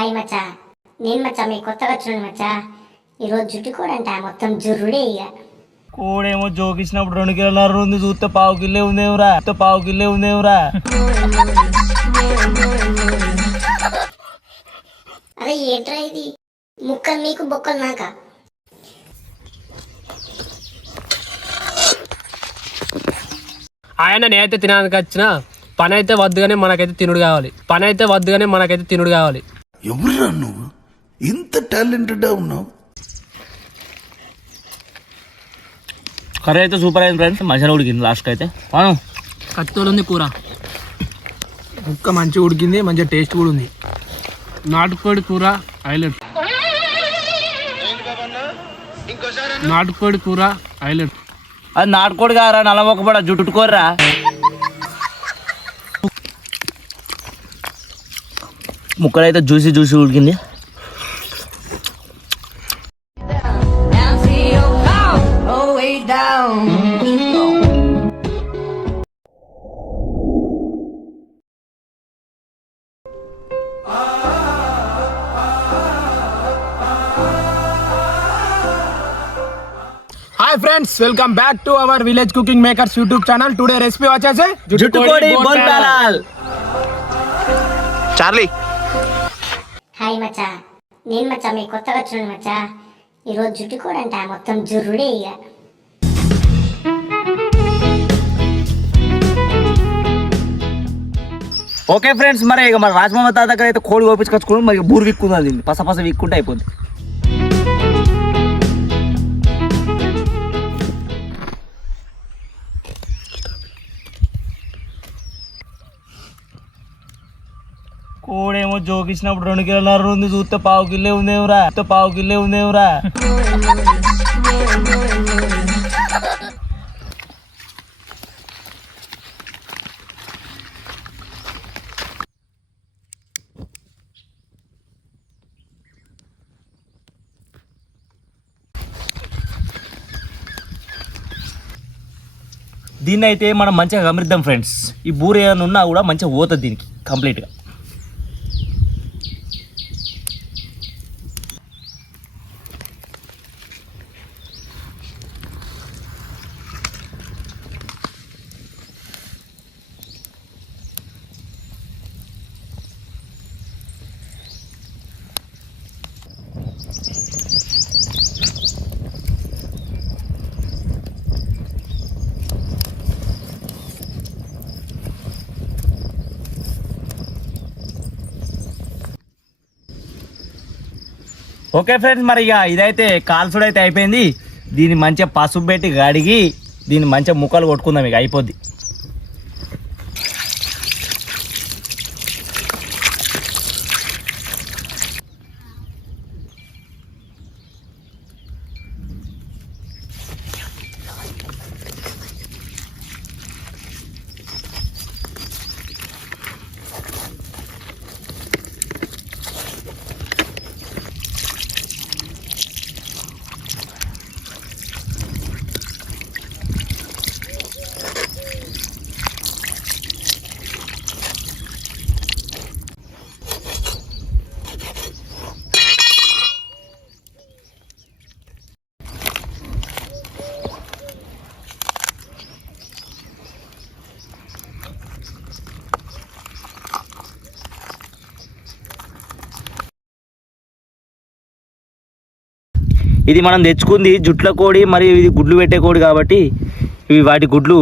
Hi మచ్చా, నేను మచ్చా మీ కొత్తగా చూడండి మచ్చా. ఈరోజు జుట్టు కూడా అంట మొత్తం జుర్రుడే ఇక. కోడేమో జోకిచ్చినప్పుడు 2 కిలోన్నర ఉంది, చూస్తే పావు కిలో ఉందేవురా. అరే ఏంట్రా ఇది, ముక్కలు నీకు బొక్కలు నాక. ఆయన నేనైతే తినడానికి వచ్చిన పని అయితే వద్దుగానే మనకైతే తినుడు కావాలి. ఎవరురా నువ్వు, ఇంత టాలెంటెడ్ ఉన్నావు? కర్రీ అయితే సూపర్ అయింది ఫ్రెండ్స్, మంచిగా ఉడికింది లాస్ట్కి అయితే. కత్తితోలుంది కూర, ముక్క మంచిగా ఉడికింది, మంచిగా టేస్ట్ కూడా ఉంది. నాటుకోడి కూర హైలైట్. అది నాటుకోడి కారా, నల్లమొక్కపడ జుట్టుకోర్రా. ముక్కలు అయితే జ్యూసీ ఉడికింది. Hi friends, welcome back to our village cooking makers YouTube channel. Today recipe వచ్చేసి జుట్టుకోడి బోన్ పేలాల్. చార్లీ. హాయ్ మచ్చా, నేను మచ్చా మీ కొత్తగా చూడండి మచ్చా. ఈరోజు జుట్టు కూడా అంట మొత్తం జుర్రుడే ఇక. ఓకే ఫ్రెండ్స్, మరి ఇక మన రాజమామ తాత దగ్గర అయితే కోడి కోపించుకొచ్చుకోవడం, మరి బూరు విక్కుందా, దీన్ని పస విక్కుంటే అయిపోద్ది. కోడేమో జోకిచ్చినప్పుడు 2 కిలోన్నర ఉంది, చూస్తే పావు కిలో ఉందేవురా. దీన్ని అయితే మనం మంచిగా గమనిద్దాం ఫ్రెండ్స్. ఈ బూర ఏమైనా ఉన్నా కూడా మంచిగా పోతుంది దీనికి కంప్లీట్గా. ఓకే ఫ్రెండ్స్, మరి ఇక ఇదైతే కాల్సుడు అయితే అయిపోయింది. దీన్ని మంచిగా పసుపు పెట్టి కడిగి దీన్ని మంచిగా ముక్కలు కొట్టుకుందాం, ఇక అయిపోద్ది. ఇది మనం తెచ్చుకుంది జుట్ల కోడి, మరియు ఇది గుడ్లు పెట్టే కోడి కాబట్టి ఇవి వాటి గుడ్లు.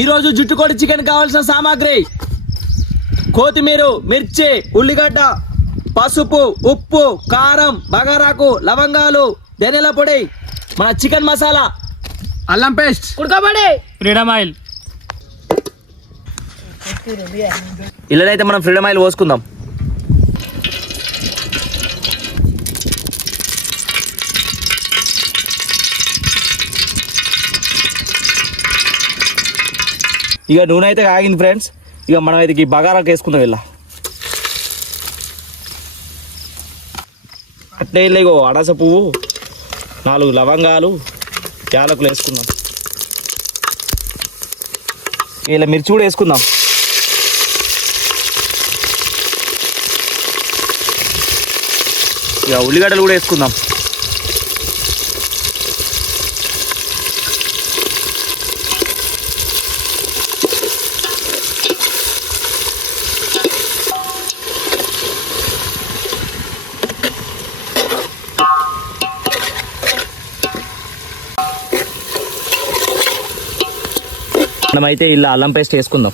ఈరోజు జుట్టుకోడి చికెన్ కావాల్సిన సామాగ్రి: కొత్తిమీర, మిర్చి, ఉల్లిగడ్డ, పసుపు, ఉప్పు, కారం, బగారాకు, లవంగాలు, ధనియాల పొడి, మన చికెన్ మసాలా, అల్లం పేస్ట్, ఉడకబడి, ఫ్రీడమ్ ఆయిల్. ఇలానైతే మనం ఫ్రీడమ్ ఆయిల్ పోసుకుందాం. ఇక నూనె అయితే కాగింది ఫ్రెండ్స్. ఇక మనం అయితే ఈ బగారాకు వేసుకుందాం. ఇలా అట్లే ఇగో అడస పువ్వు, 4 లవంగాలు, యాలకులు వేసుకుందాం. ఇలా మిర్చి కూడా వేసుకుందాం. ఇక ఉల్లిగడ్డలు కూడా వేసుకుందాం. మనమైతే ఇలా అల్లం పేస్ట్ వేసుకుందాం.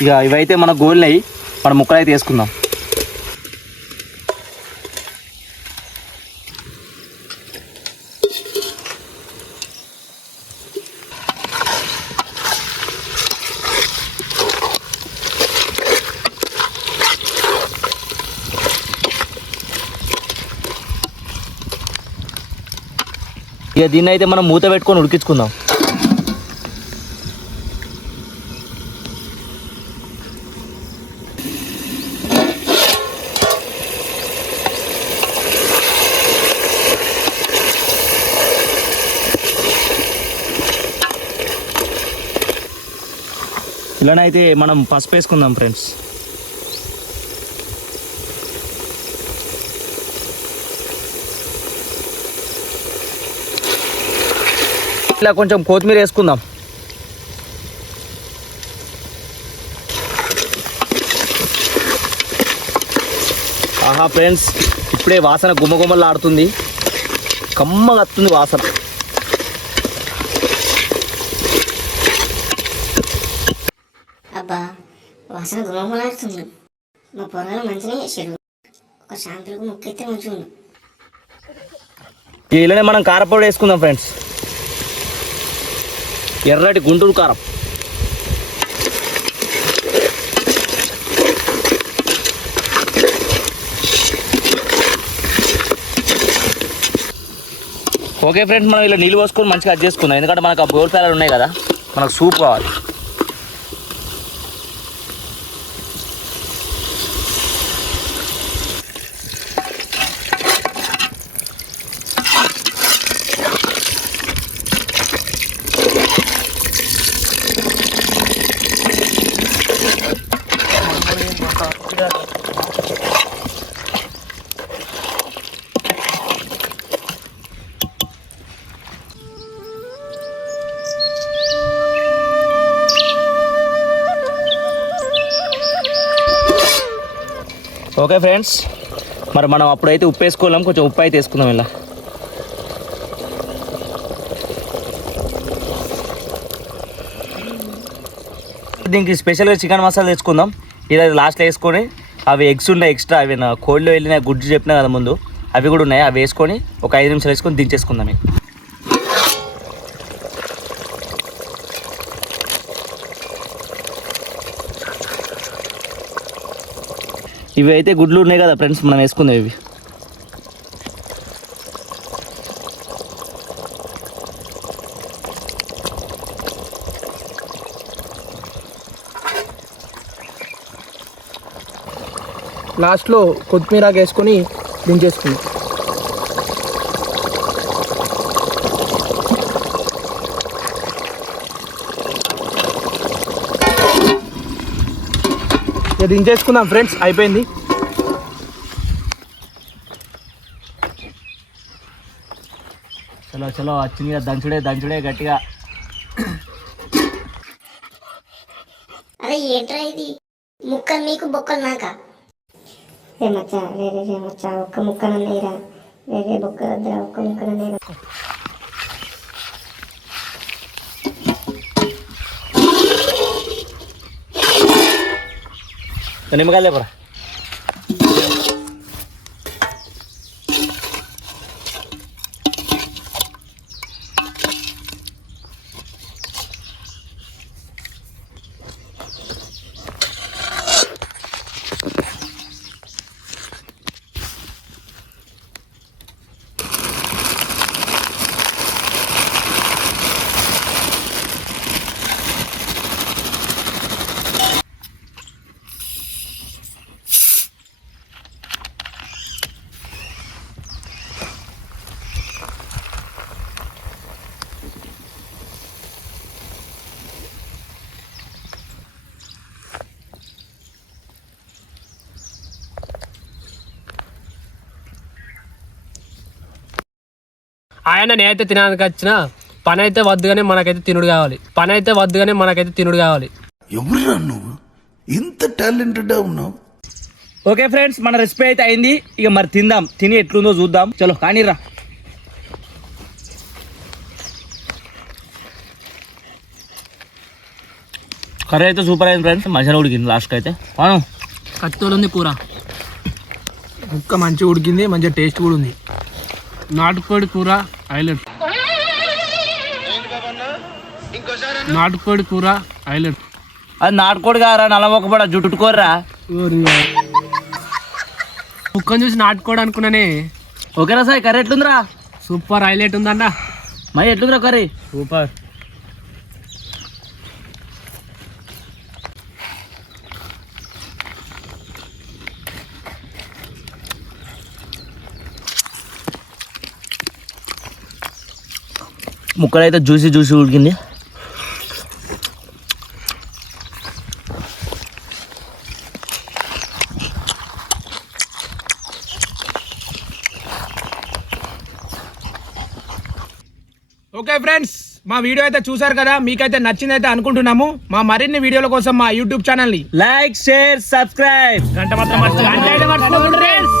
ఇక ఇవైతే మన గోల్నయి, మన ముక్కలు అయితే వేసుకుందాం. ఇక దీన్ని అయితే మనం మూత పెట్టుకొని ఉడికించుకుందాం. ఇలానే అయితే మనం పసుపు వేసుకుందాం ఫ్రెండ్స్. ఇలా కొంచెం కొత్తిమీర వేసుకుందాం. ఆహా ఫ్రెండ్స్, ఇప్పుడే వాసన గుమ్మగుమ్మలు ఆడుతుంది, కమ్మగా వస్తుంది వాసన. అబ్బా, వాసన గుమగుమలాడుతుంది. మా పొరలు మంచిగా చేసారు. ఒక షాంపులకు ముక్కైతే మంచిగా ఉంది. ఇలానే మనం కారపొడి వేసుకుందాం ఫ్రెండ్స్. ఎర్రటి గుంటూరు కారం. ఓకే ఫ్రెండ్స్, మనం ఇలా నీళ్ళు పోసుకొని మంచిగా అడ్జస్ట్ చేసుకుందాం. ఎందుకంటే మనకు ఆ బోల్ ప్యాలలు ఉన్నాయి కదా, మనకు సూప్ కావాలి. ఓకే ఫ్రెండ్స్, మరి మనం అప్పుడైతే ఉప్పు వేసుకోలేం, కొంచెం ఉప్పు అయితే వేసుకుందాం. ఇలా దీనికి స్పెషల్గా చికెన్ మసాలా తెచ్చుకుందాం. ఇది లాస్ట్లో వేసుకొని, అవి ఎగ్స్ ఉన్నాయి ఎక్స్ట్రా, అవి నా కోల్డ్లో వెళ్ళిన గుడ్డు చెప్పినా కదా ముందు, అవి కూడా ఉన్నాయి. అవి వేసుకొని ఒక 5 నిమిషాలు వేసుకొని దించేసుకుందాం. ఇవి అయితే గుడ్లు ఉన్నాయి కదా ఫ్రెండ్స్, మనం వేసుకుందాం. ఇవి లాస్ట్లో కొత్తిమీర వేసుకొని దించేసుకుందాం. దించేసుకుందాం ఫ్రెండ్స్, అయిపోయింది. చలో చలో వచ్చింది, దంచుడే దంచుడే గట్టిగా. అరే ఏంట్రా ఇది ముక్కలు మీకు బొక్కలు నాక ఏమచ్చా వేరే ఏమచ్చా ఒక్క ముక్కనన్నయ్యరా వేరే బొక్క వద్దా ఒక్క ముక్కనన్నయ్యరా నిమ్మకాయలు లేపరా. ఆయన నేనైతే తినడానికి వచ్చిన పని అయితే వద్దుగానే మనకైతే తినుడు కావాలి. పని అయితే వద్దుగానే మనకైతే తినుడు కావాలి. ఎవరురా నువ్వు ఇంత టాలెంటెడ్ ఉన్నావు? ఓకే ఫ్రెండ్స్, మన రెసిపీ అయితే అయింది. ఇక మరి తిందాం, తిని ఎట్లుందో చూద్దాం. చలో కానీరా. కర్రీ అయితే సూపర్ అయింది ఫ్రెండ్స్, మంచిగా ఉడికింది లాస్ట్కి అయితే. కత్తిలో ఉంది కూర, ముక్క మంచిగా ఉడికింది, మంచిగా టేస్ట్ కూడా ఉంది. నాటుకోడి కూర హైలైట్, నాటుకోడి కూర హైలైట్. అది నాటుకోడి కారా, నల్లమొక్కపడ జుట్టుకోర్రా. ముక్కను చూసి నాటుకోడి అనుకున్నానే. ఓకేనా సార్, కర్రీ ఎట్లుందిరా? సూపర్ హైలైట్ ఉందన్న. మరి ఎట్లుందిరా కర్రీ? సూపర్. ముక్కలు అయితే జ్యూసీ జ్యూసీ ఉడికింది. ఓకే ఫ్రెండ్స్, మా వీడియో అయితే చూసారు కదా, మీకైతే నచ్చిందైతే అనుకుంటున్నాము. మా మరిన్ని వీడియోల కోసం మా యూట్యూబ్ ఛానల్ ని లైక్, షేర్, సబ్స్క్రైబ్, గంట మాత్రం మర్చిపోకండి ఫ్రెండ్స్.